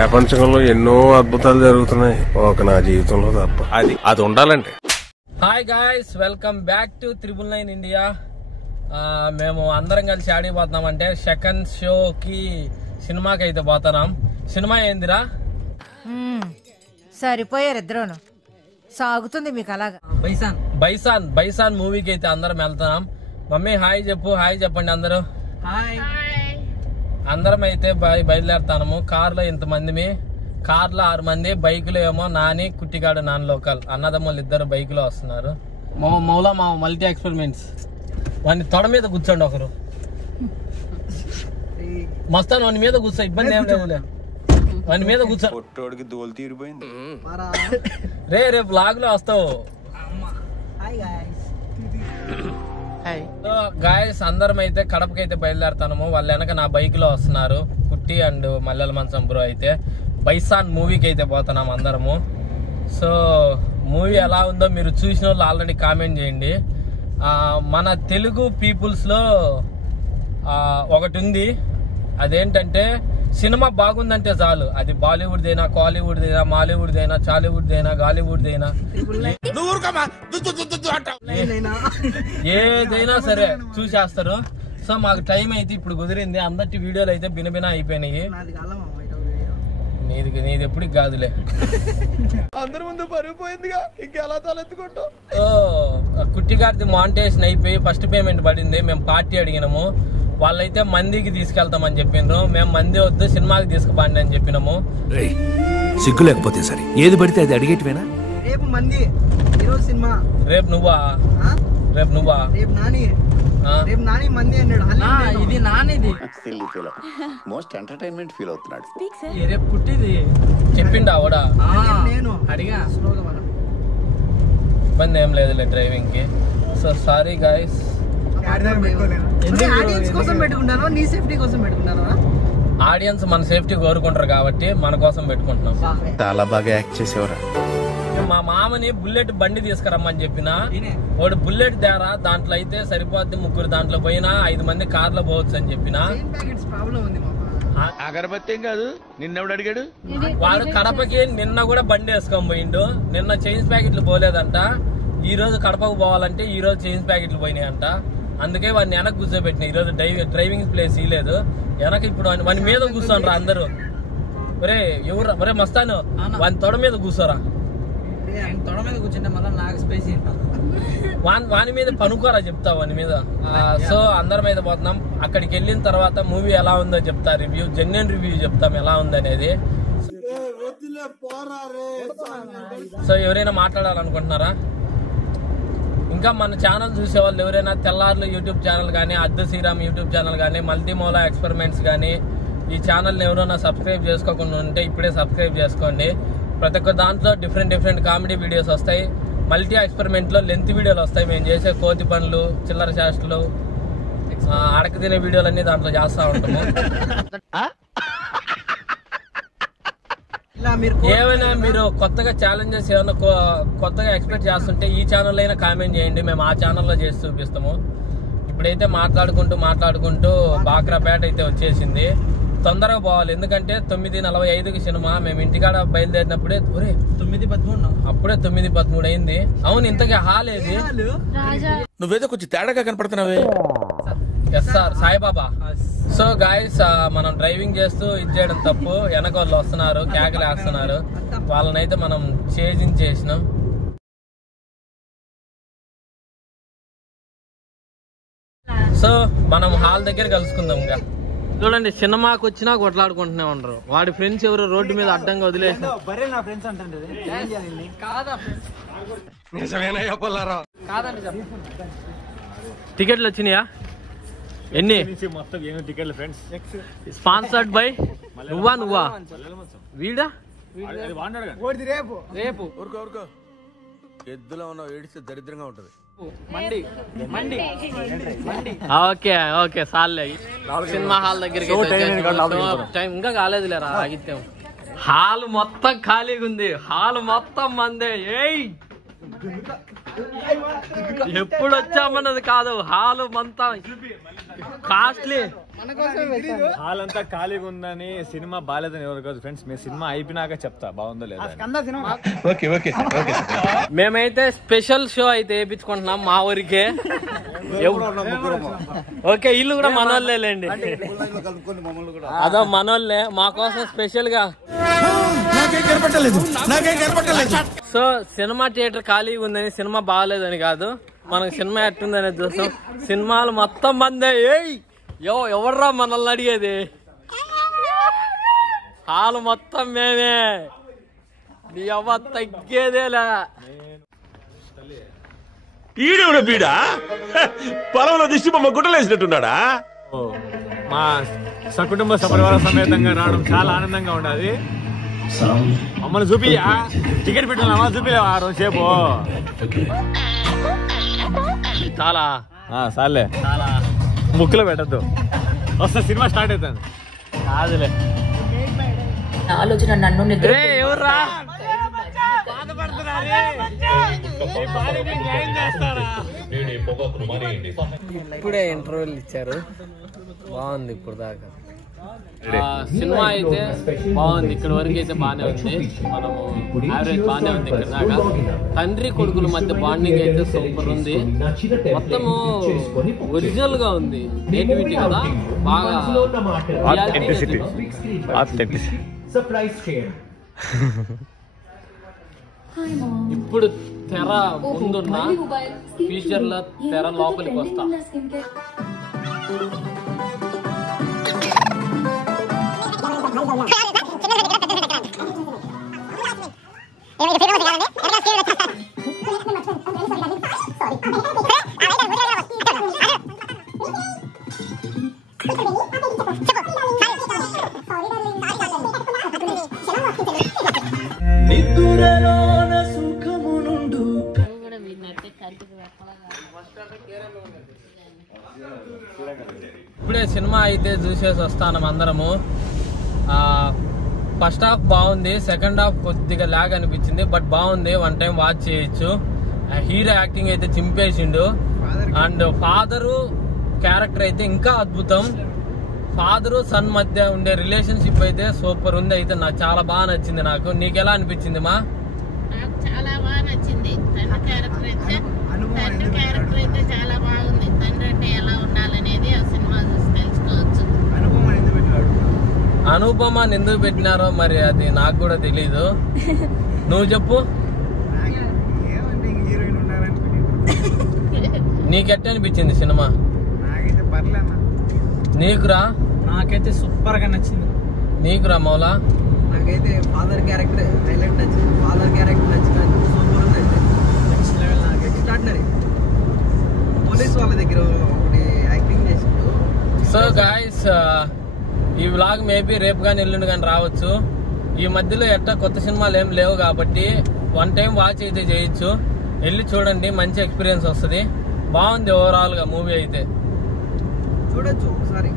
ప్రపంచంలో ఎన్నో అద్భుతాలు జరుగుతున్నాయి, ఒక నా జీవితంలో తప్ప. అది ఉండాలంటే. Hi guys, welcome back to 999 India. మేము అందరం కలిసి ఆడికి పోతున్నామంటే సెకండ్ షోకి సినిమాకి అయితే పోతున్నాం. సినిమా ఏందిరా? సరిపోయారు ఇద్దరును, సాగుతుంది మీకు అలాగా. బైసాన్ మూవీకి అయితే అందరం వెళ్తున్నాం. మమ్మీ హాయ్ చెప్పు. హాయ్ చెప్పండి అందరూ. అందరం అయితే బయలుదేరుతాము. కార్లో ఇంతమంది, కార్లో 6 మంది, బైకులో ఏమో నాని, కుట్టిగాడు, నాన్ లోకల్ అన్నదమ్ములు ఇద్దరు బైకులో వస్తున్నారు. మౌలా మా మల్టీ ఎక్స్పెరిమెంట్స్. వాడిని తొడ మీద కూర్చోండి ఒకరు. మస్తాను వాని మీద కూర్చో, ఇబ్బంది ఏం లేదు. వాని మీద కూర్చో. రేపు లాగ్ లో వస్తావు. గాయస్ అందరం అయితే కడపకైతే బయలుదేరుతాము. వాళ్ళ వెనక నా బైక్ లో వస్తున్నారు కుట్టి అండ్ మల్లెల మంచం బ్రో. అయితే బైసాన్ మూవీకి అయితే పోతున్నాం అందరము. సో మూవీ ఎలా ఉందో మీరు చూసిన వాళ్ళు ఆల్రెడీ కామెంట్ చేయండి. మన తెలుగు పీపుల్స్ లో ఒకటి ఉంది, అదేంటంటే సినిమా బాగుందంటే చాలు, అది బాలీవుడ్ దైనా, కాలీవుడ్ దైనా, మాలీవుడ్ దైనా, చాలీవుడ్ దైనా, గాలీవుడ్ దైనా, ఏదైనా సరే చూసేస్తారు. సో మాకు టైం అయితే ఇప్పుడు కుదిరింది. అందరి వీడియోలు అయితే బినబిన అయిపోయినాయి. నీది ఎప్పటికి కాదులే, అందరి ముందు పరిగిపోయిందిగా, ఇంకెలా తలెత్తుకుంటాం. కుట్టిగారిది మానిటైజేషన్ అయిపోయి ఫస్ట్ పేమెంట్ పడింది. మేము పార్టీ అడిగినాము. వాళ్ళైతే మందికి తీసుకెళ్తామని చెప్పిండ్రు. మేము మంది వద్దు, సినిమాకి తీసుకుపోండి అని చెప్పినాము. సిగ్గు లేకపోతే సరే, ఏది పడితే అది అడిగేటివేనా? రేపు మంది, ఈరోజు సినిమా. రేపు నువ్వా? రేపు నాని మంది అన్నాడు. ఇది నానిది మోస్ట్ ఎంటర్టైన్మెంట్ ఫీల్ అవుతున్నాడు. రేపు పుట్టిది చెప్పిండా కూడా? నేను అడిగా. ఇబ్బంది ఏం లేదులే డ్రైవింగ్ కి. So sorry guys. ఆడియన్స్ కోసం పెట్టుకున్నాను, నీ సేఫ్టీ కోసం పెట్టుకున్నాను. ఆడియన్స్ మన సేఫ్టీ కోరుకుంటారు కాబట్టి మన కోసం పెట్టుకుంటున్నాం. చాలా బాగా యాక్ట్ చేసేవారు. మా మామని బుల్లెట్ బండి తీసుకురమ్మని చెప్పిన, వాడు బుల్లెట్ తేరా, దాంట్లో అయితే సరిపోద్ది, ముగ్గురు దాంట్లో పోయినా 5 మంది కార్లో పోవచ్చు అని చెప్పిన. అగరబత్తి ఏం కాదు, నిన్నెవడు అడిగాడు? వాడు కడపకి నిన్న కూడా బండి వేసుకొని పోయిండు. నిన్న చైన్స్ ప్యాకెట్లు పోలేదంట. ఈ రోజు కడపకు పోవాలంటే ఈ రోజు చైన్స్ ప్యాకెట్లు పోయినాయంట. అందుకే వాడిని వెనక కూర్చోబెట్టిన. ఈ రోజు డ్రైవింగ్ ప్లేస్ ఇలేదు వెనక. ఇప్పుడు వాని మీద కూర్చోనరా అందరూ. ఒరే మస్తాను, వాని తొడ మీద కూర్చోరా. తొడ మీద కూర్చుంటే మళ్ళీ నాకు స్పేస్ వాని మీద పనుకోరా చెప్తా వాని మీద. సో అందరం అయితే పోతున్నాం. అక్కడికి వెళ్ళిన తర్వాత మూవీ ఎలా ఉందో చెప్తా, రివ్యూ, జెన్యున్ రివ్యూ చెప్తాం ఎలా ఉందనేది. సో ఎవరైనా మాట్లాడాలనుకుంటున్నారా? ఇంకా మన ఛానల్ చూసే వాళ్ళు ఎవరైనా తెల్లార్లు యూట్యూబ్ ఛానల్ కానీ, అద్దు శ్రీరామ్ యూట్యూబ్ ఛానల్ కానీ, మల్టీమోలా ఎక్స్పెరిమెంట్స్ కానీ, ఈ ఛానల్ని ఎవరైనా సబ్స్క్రైబ్ చేసుకోకుండా ఉంటే ఇప్పుడే సబ్స్క్రైబ్ చేసుకోండి. ప్రతి ఒక్క దాంట్లో డిఫరెంట్ కామెడీ వీడియోస్ వస్తాయి. మల్టీ ఎక్స్పెరిమెంట్లో లెంత్ వీడియోలు వస్తాయి. మేము చేసే కోతి పనులు, చిల్లర చేష్టలు, అడక తినే వీడియోలన్నీ దాంట్లో చేస్తూ ఉంటాము. ఏమైనా మీరు కొత్తగా ఛాలెంజెస్ ఏమైనా కొత్తగా ఎక్స్పెక్ట్ చేస్తుంటే ఈ ఛానల్లో అయినా కామెంట్ చేయండి, మేము ఆ ఛానల్లో చేసి చూపిస్తాము. ఇప్పుడైతే మాట్లాడుకుంటూ బాక్రాపేట అయితే వచ్చేసింది. తొందరగా పోవాలి, ఎందుకంటే 9:45కి సినిమా. మేము ఇంటికాడ బయలుదేరినప్పుడే 9:13 అప్పుడే 9:13 అయింది. అవును, ఇంతకీ హాల్ ఏది? నువ్వేదో కొంచెం తేడాగా కనపడుతున్నావే. ఎస్ఆర్ సాయిబాబా. సో గాయస్, మనం డ్రైవింగ్ చేస్తూ ఇది చేయడం తప్పు. వెనక వాళ్ళు వస్తున్నారు, కేకలు వేస్తున్నారు. వాళ్ళనైతే మనం చేసినాం. సో మనం హాల్ దగ్గర కలుసుకుందాం. ఇంకా చూడండి, సినిమాకి వచ్చినా కొట్లాడుకుంటూనే ఉండరు. వాడి ఫ్రెండ్స్ ఎవరు రోడ్డు మీద అడ్డంగా వదిలేసి టికెట్లు వచ్చినాయా? ఎన్ని? స్పాన్సర్డ్ బై నువ్వా వీడా? రేపు ఎద్దులో ఉన్న ఏడిస్తే దరిద్రంగా ఉంటది. ఓకే సార్లే. సినిమా హాల్ దగ్గరికి టైం ఇంకా కాలేదులేరా, ఆగిత్యం. హాల్ మొత్తం ఖాళీగా ఉంది, హాల్ మొత్తం మందే. ఎప్పుడు వచ్చామన్నది కాదు, హాల్ మొత్తం కాస్ట్లీ హాల్ అంతా ఖాళీగా ఉందని సినిమా బాగాలేదని ఎవరు కాదు ఫ్రెండ్స్. మీరు సినిమా అయిపోయినాక చెప్తా బాగుందో లేదా. మేమైతే స్పెషల్ షో అయితే వేయించుకుంటున్నాం మా ఊరికే. ఓకే, ఇల్లు కూడా మనోళ్ళేలేండి. అదో మనోళ్ళే మా కోసం స్పెషల్ గా. సో సినిమా థియేటర్ ఖాళీగా ఉందని సినిమా బాగాలేదని కాదు, మనకు సినిమా ఎట్టుందనేది చూస్తాం. సినిమాలు మొత్తం మందే. ఎవర్రా మనల్ని అడిగేది? హాల్ మొత్తం మేమే. ఎవరు తగ్గేదేలా. ఈడెవడ బీడా పొలంలో దిష్టి బొమ్మ గుట్టలేసినట్టున్నాడా? మా సకుటుంబ సపరివార సమేతంగా రావడం చాలా ఆనందంగా ఉండదు. మమ్మల్ని చూపియా, టికెట్ పెట్టుకున్నామా? చూపిలేవా సేపు? చాలా సార్లే, ముక్కులో పెట్టద్దు. వస్తా, సినిమా స్టార్ట్ అవుతుంది. కాదులే ఆలోచన నన్ను ఎవర్రా ఇప్పుడే ఇంటర్వ్యూలు ఇచ్చారు. బాగుంది ఇప్పుడు దాకా. సినిమా అయితే బాగుంది. ఇక్కడ వరకు అయితే బాగానే ఉంది. మనము యావరేజ్ బాగానే ఉంది ఇక్కడ దాకా. తండ్రి కొడుకుల మధ్య బాండింగ్ అయితే సూపర్ ఉంది. మొత్తము ఒరిజినల్ గా ఉంది. నేటివిటీ కదా, బాగా ఇప్పుడు తెర ముందున్న ఫ్యూచర్ లో తెర లోపలికి వస్తా. ఇప్పుడే సినిమా అయితే చూసేసి వస్తాను అందరము. ఫస్ట్ హాఫ్ బాగుంది, సెకండ్ హాఫ్ కొద్దిగా లాగ్ అనిపించింది. బట్ బాగుంది, వన్ టైం వాచ్ చేయొచ్చు. హీరో యాక్టింగ్ అయితే చింపేసిండు. అండ్ ఫాదరు క్యారెక్టర్ అయితే ఇంకా అద్భుతం. ఫాదరు సన్ మధ్య ఉండే రిలేషన్షిప్ అయితే సూపర్ ఉంది. అయితే నాకు చాలా బాగా నచ్చింది. నాకు నీకు ఎలా అనిపించింది మా? చాలా బాగా నచ్చింది. తండ్రి క్యారెక్టర్ అయితే చాలా బాగుంది. తండ్రి అంటే ఎలా ఉండాలనేది ఆ సినిమా చూసి తెలుసుకోవచ్చు. అనుపమని ఎందుకు పెట్టినారో మరి అది నాకు కూడా తెలీదు. నువ్వు చెప్పు, నీకెట్ట అనిపించింది సినిమా? నీకురా? నాకైతే సూపర్ గా నచ్చింది. నీకురా మౌలా? నాకైతే ఫాదర్ క్యారెక్టర్ హైలైట్ నచ్చింది. ఫాదర్ క్యారెక్టర్ నచ్చింది, సూపర్ ఉంది. Next level. నాకు ఎక్స్ట్రాడినరీ. పోలీస్ వాళ్ళ దగ్గర ఒకటి యాక్టింగ్ చేసిండు. సో గాయస్, ఈ వ్లాగ్ మేబీ రేపు కానీ ఎల్లుండి కానీ రావచ్చు. ఈ మధ్యలో ఎట్టా కొత్త సినిమాలు ఏం లేవు కాబట్టి వన్ టైం వాచ్ అయితే చేయొచ్చు. వెళ్ళి చూడండి, మంచి ఎక్స్పీరియన్స్ వస్తుంది. బాగుంది ఓవరాల్ గా మూవీ అయితే. చూడొచ్చు ఒకసారి.